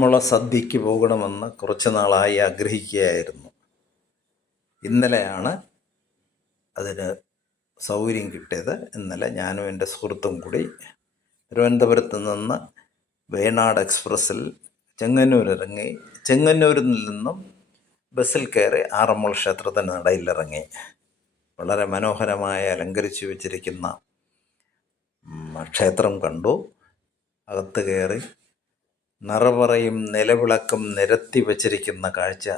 മുള സദ്യക്ക് പോകണമെന്ന് കുറച്ച് നാളായി ആഗ്രഹിക്കുകയായിരുന്നു. ഇന്നലെയാണ് അതിന് സൗകര്യം കിട്ടിയത്. ഇന്നലെ ഞാനും എൻ്റെ സുഹൃത്തും കൂടി തിരുവനന്തപുരത്ത് നിന്ന് വേണാട് എക്സ്പ്രസ്സിൽ ചെങ്ങന്നൂർ ഇറങ്ങി, ചെങ്ങന്നൂരിൽ നിന്നും ബസ്സിൽ കയറി ആറന്മുള ക്ഷേത്രത്തിന് നടയിലിറങ്ങി. വളരെ മനോഹരമായി അലങ്കരിച്ചു വെച്ചിരിക്കുന്ന ക്ഷേത്രം കണ്ടു. അകത്ത് കയറി നിറപറയും നിലവിളക്കും നിരത്തി വച്ചിരിക്കുന്ന കാഴ്ച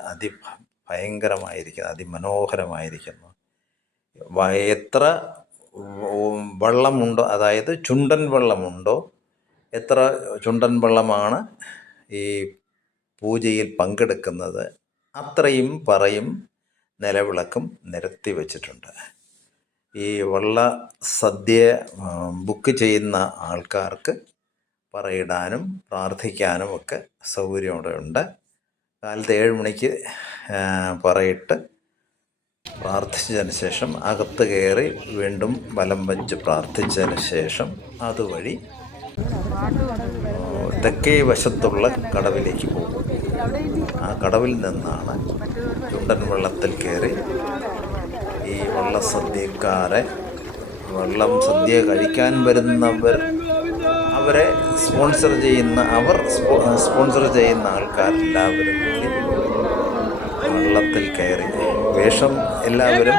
ഭയങ്കരമായിരിക്കുന്നു, അതിമനോഹരമായിരിക്കുന്നു. എത്ര വെള്ളമുണ്ടോ, അതായത് ചുണ്ടൻ വെള്ളമുണ്ടോ, എത്ര ചുണ്ടൻ വെള്ളമാണ് ഈ പൂജയിൽ പങ്കെടുക്കുന്നത്, അത്രയും പറയും നിലവിളക്കും നിരത്തി വച്ചിട്ടുണ്ട്. ഈ വള്ള സദ്യ ബുക്ക് ചെയ്യുന്ന ആൾക്കാർക്ക് പറയിടാനും പ്രാർത്ഥിക്കാനും ഒക്കെ സൗകര്യം ഇവിടെ ഉണ്ട്. കാലത്ത് 7 മണിക്ക് പറയിട്ട് പ്രാർത്ഥിച്ചതിന് ശേഷം അകത്ത് കയറി വീണ്ടും വലം വച്ച് പ്രാർത്ഥിച്ചതിന് ശേഷം അതുവഴി തെക്കേ വശത്തുള്ള കടവിലേക്ക് പോകും. ആ കടവിൽ നിന്നാണ് ചുണ്ടൻ വെള്ളത്തിൽ കയറി ഈ വള്ളസദ്യക്കാരെ, വെള്ളം സദ്യ കഴിക്കാൻ വരുന്നവർ, അവരെ സ്പോൺസർ ചെയ്യുന്ന ആൾക്കാരെല്ലാവരും കൂടി വള്ളത്തിൽ കയറി വേഷം എല്ലാവരും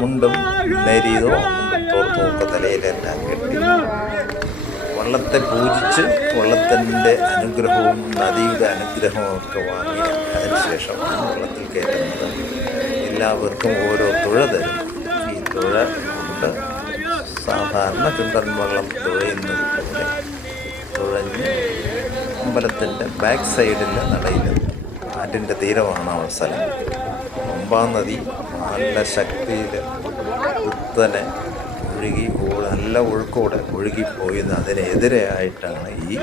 മുണ്ടും നേരിയതോ തോർത്തും ഒക്കെ തലയിലെല്ലാം കെട്ടി വള്ളത്തെ പൂജിച്ച് വള്ളത്തിൻ്റെ അനുഗ്രഹവും നദിയുടെ അനുഗ്രഹവും ഒക്കെ വാങ്ങി അതിനുശേഷമാണ് വള്ളത്തിൽ കയറുന്നത്. എല്ലാവർക്കും ഓരോ തുഴ തരും. ഈ തുഴ കൊണ്ട് സാധാരണ ചുണ്ടൻ വെള്ളം തുഴയുന്നത് പോലെ തുഴഞ്ഞ് അമ്പലത്തിൻ്റെ ബാക്ക് സൈഡിൽ നടയിലെത്തും. ആറ്റിൻ്റെ തീരമാണ് ആ സ്ഥലം. പമ്പാ നദി നല്ല ശക്തിയിൽ കുത്തനെ ഒഴുകി നല്ല ഒഴുക്കോടെ ഒഴുകിപ്പോയി അതിനെതിരെയായിട്ടാണ് ഈ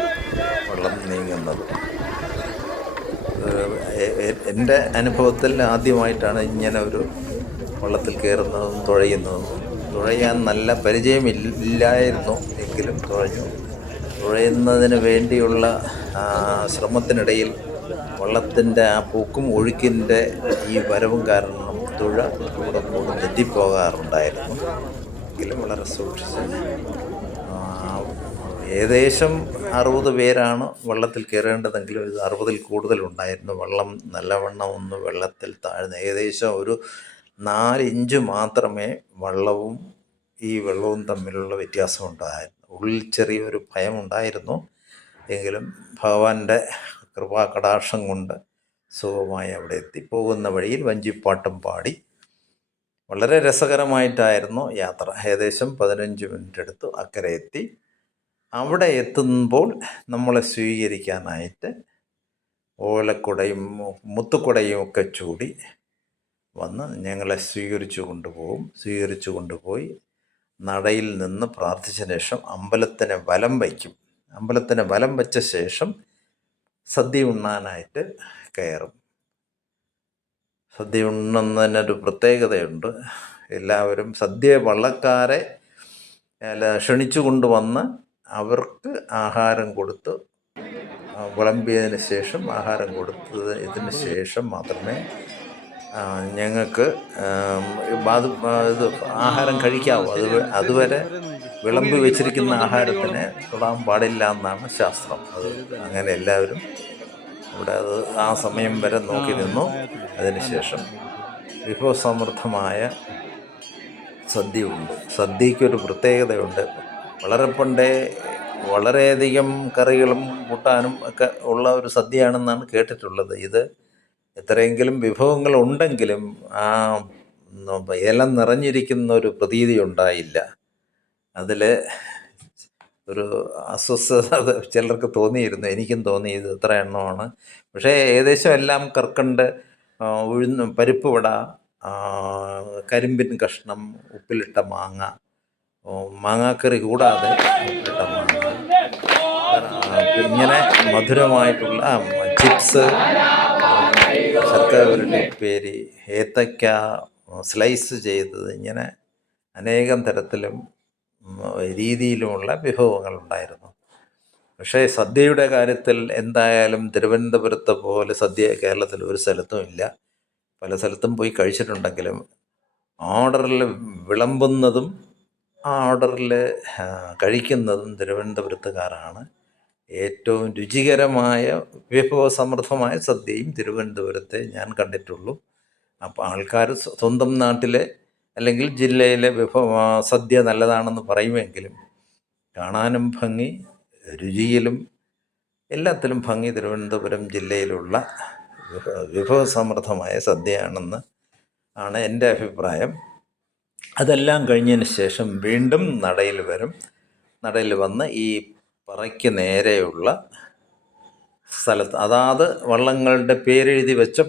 വെള്ളം നീങ്ങുന്നത്. എൻ്റെ അനുഭവത്തിൽ ആദ്യമായിട്ടാണ് ഇങ്ങനെ ഒരു വള്ളത്തിൽ കയറുന്നതും തുഴയുന്നതും. തുഴയാൻ നല്ല പരിചയമില്ലായിരുന്നു, എങ്കിലും തുഴയുന്നതിന് വേണ്ടിയുള്ള ശ്രമത്തിനിടയിൽ വള്ളത്തിൻ്റെ ആ പൂക്കും ഒഴുക്കിൻ്റെ ഈ വരവും കാരണം തുഴ കൂടെ തെറ്റിപ്പോകാറുണ്ടായിരുന്നു. എങ്കിലും വളരെ സൂക്ഷിച്ച് ഏകദേശം 60 പേരാണ് വെള്ളത്തിൽ കയറേണ്ടതെങ്കിലും ഇത് 60-ൽ കൂടുതലുണ്ടായിരുന്നു. വെള്ളം നല്ലവണ്ണം ഒന്ന് വെള്ളത്തിൽ താഴ്ന്ന് ഏകദേശം ഒരു 4 ഇഞ്ച് മാത്രമേ ഈ വെള്ളവും തമ്മിലുള്ള വ്യത്യാസം ഉണ്ടായിരുന്നു. ഉള്ളിൽ ചെറിയൊരു ഭയമുണ്ടായിരുന്നു. എങ്കിലും ഭഗവാന്റെ കൃപാകടാക്ഷം കൊണ്ട് സുഖമായി അവിടെ എത്തി. പോകുന്ന വഴിയിൽ വഞ്ചിപ്പാട്ടും പാടി വളരെ രസകരമായിട്ടായിരുന്നു യാത്ര. ഏകദേശം 15 മിനിറ്റ് എടുത്തു അക്കരെ എത്തി. അവിടെ എത്തുമ്പോൾ നമ്മളെ സ്വീകരിക്കാനായിട്ട് ഓലക്കുടയും മുത്തുക്കുടയും ഒക്കെ ചൂടി വന്ന് ഞങ്ങളെ സ്വീകരിച്ചു കൊണ്ടുപോയി നടയിൽ നിന്ന് പ്രാർത്ഥിച്ച ശേഷം അമ്പലത്തിനെ വലം വയ്ക്കും. അമ്പലത്തിനെ വലം വെച്ച ശേഷം സദ്യ ഉണ്ണാനായിട്ട് കയറും. സദ്യ ഉണ്ണുന്നതിനൊരു പ്രത്യേകതയുണ്ട്. എല്ലാവരും സദ്യ വള്ളക്കാരെ ക്ഷണിച്ചു കൊണ്ടുവന്ന് അവർക്ക് ആഹാരം കൊടുത്ത് വിളമ്പിയതിന് ശേഷം ഇതിന് ശേഷം മാത്രമേ ഞങ്ങൾക്ക് ഇത് ആഹാരം കഴിക്കാവൂ. അതുവരെ വിളമ്പി വെച്ചിരിക്കുന്ന ആഹാരത്തിനെ തൊടാൻ പാടില്ല എന്നാണ് ശാസ്ത്രം. അങ്ങനെ എല്ലാവരും ഇവിടെ ആ സമയം വരെ നോക്കി നിന്നു. അതിനുശേഷം വിഭവസമൃദ്ധമായ സദ്യ ഉണ്ട്. സദ്യക്കൊരു പ്രത്യേകതയുണ്ട്. വളരെ പണ്ടേ വളരെയധികം കറികളും കൂട്ടാനും ഒക്കെ ഉള്ള ഒരു സദ്യയാണെന്നാണ് കേട്ടിട്ടുള്ളത്. ഇത് എത്രയെങ്കിലും വിഭവങ്ങൾ ഉണ്ടെങ്കിലും ആ ഇലം നിറഞ്ഞിരിക്കുന്ന ഒരു പ്രതീതി ഉണ്ടായില്ല. അതിൽ ഒരു അസ്വസ്ഥത ചിലർക്ക് തോന്നിയിരുന്നു, എനിക്കും തോന്നി ഇത് എത്ര എണ്ണമാണ്. പക്ഷേ ഏകദേശം എല്ലാം കർക്കണ്ട്, പരിപ്പ് വട, കരിമ്പിൻ കഷ്ണം, ഉപ്പിലിട്ട മാങ്ങ, മാങ്ങാക്കറി കൂടാതെ ഉപ്പിലിട്ട മാങ്ങ, ഇങ്ങനെ മധുരമായിട്ടുള്ള ചിപ്സ്, ശർക്കര ഉരുട്ടി ഉപ്പേരി, ഏത്തയ്ക്ക സ്ലൈസ് ചെയ്തത്, ഇങ്ങനെ അനേകം തരത്തിലും രീതിയിലുമുള്ള വിഭവങ്ങളുണ്ടായിരുന്നു. പക്ഷേ സദ്യയുടെ കാര്യത്തിൽ എന്തായാലും തിരുവനന്തപുരത്തെ പോലെ സദ്യ കേരളത്തിൽ ഒരു സ്ഥലത്തും ഇല്ല. പല സ്ഥലത്തും പോയി കഴിച്ചിട്ടുണ്ടെങ്കിലും ഓർഡറിൽ വിളമ്പുന്നതും ആ ഓർഡറിൽ കഴിക്കുന്നതും തിരുവനന്തപുരത്തുകാരാണ്. ഏറ്റവും രുചികരമായ വിഭവസമൃദ്ധമായ സദ്യയും തിരുവനന്തപുരത്തെ ഞാൻ കണ്ടിട്ടുള്ളൂ. അപ്പോൾ ആൾക്കാർ സ്വന്തം നാട്ടിലെ അല്ലെങ്കിൽ ജില്ലയിലെ സദ്യ നല്ലതാണെന്ന് പറയുമെങ്കിലും കാണാനും ഭംഗി, രുചിയിലും എല്ലാത്തിലും ഭംഗി തിരുവനന്തപുരം ജില്ലയിലുള്ള വിഭവസമൃദ്ധമായ സദ്യയാണെന്ന് ആണ് എൻ്റെ അഭിപ്രായം. അതെല്ലാം കഴിഞ്ഞതിന് ശേഷം വീണ്ടും നടയിൽ വരും. നടയിൽ വന്ന് ഈ പറയ്ക്ക് നേരെയുള്ള സ്ഥലത്ത്, അതാത് വള്ളങ്ങളുടെ പേരെഴുതി വെച്ച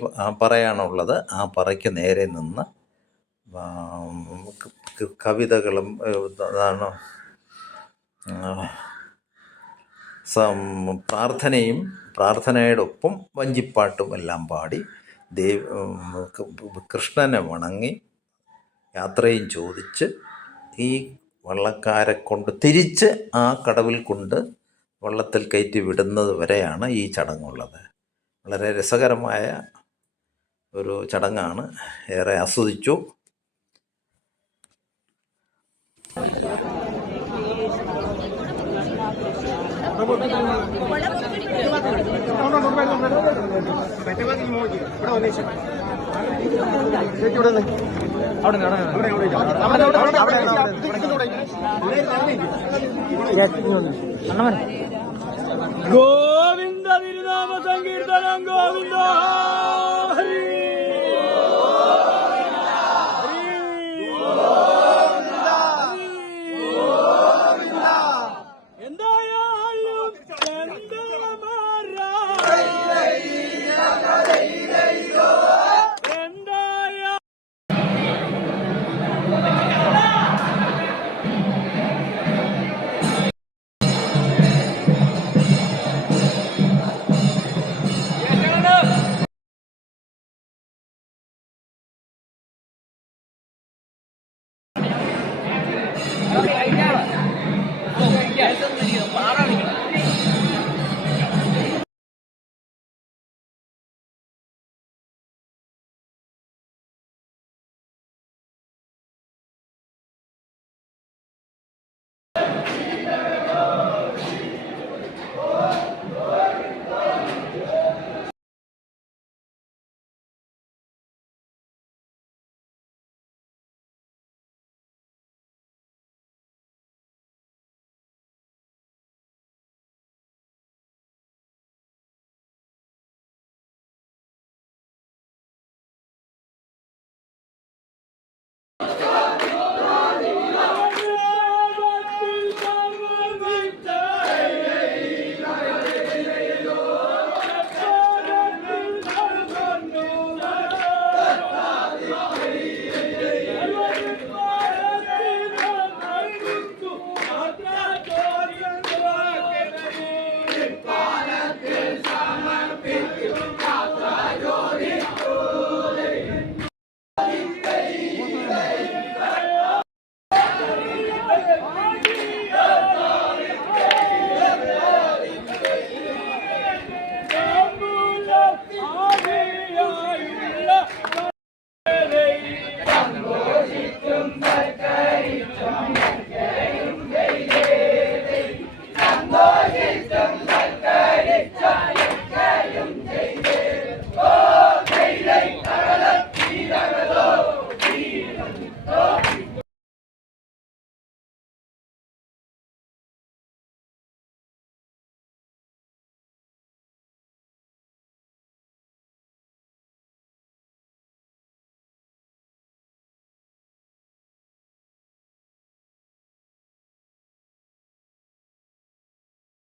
പറയാണുള്ളത്. ആ പറയ്ക്ക് നേരെ നിന്ന് കവിതകളും പ്രാർത്ഥനയോടൊപ്പം വഞ്ചിപ്പാട്ടും എല്ലാം പാടി കൃഷ്ണനെ വണങ്ങി യാത്രയും ചോദിച്ച് ഈ വള്ളക്കാരെ കൊണ്ട് തിരിച്ച് ആ കടവിൽ കൊണ്ട് വള്ളത്തിൽ കയറ്റി വിടുന്നത് വരെയാണ് ഈ ചടങ്ങുള്ളത്. വളരെ രസകരമായ ഒരു ചടങ്ങാണ്. ഏറെ ആസ്വദിച്ചു. ഗോവിന്ദ തിരുനാമ സങ്കീർത്തനം ഗോവിന്ദ Oh!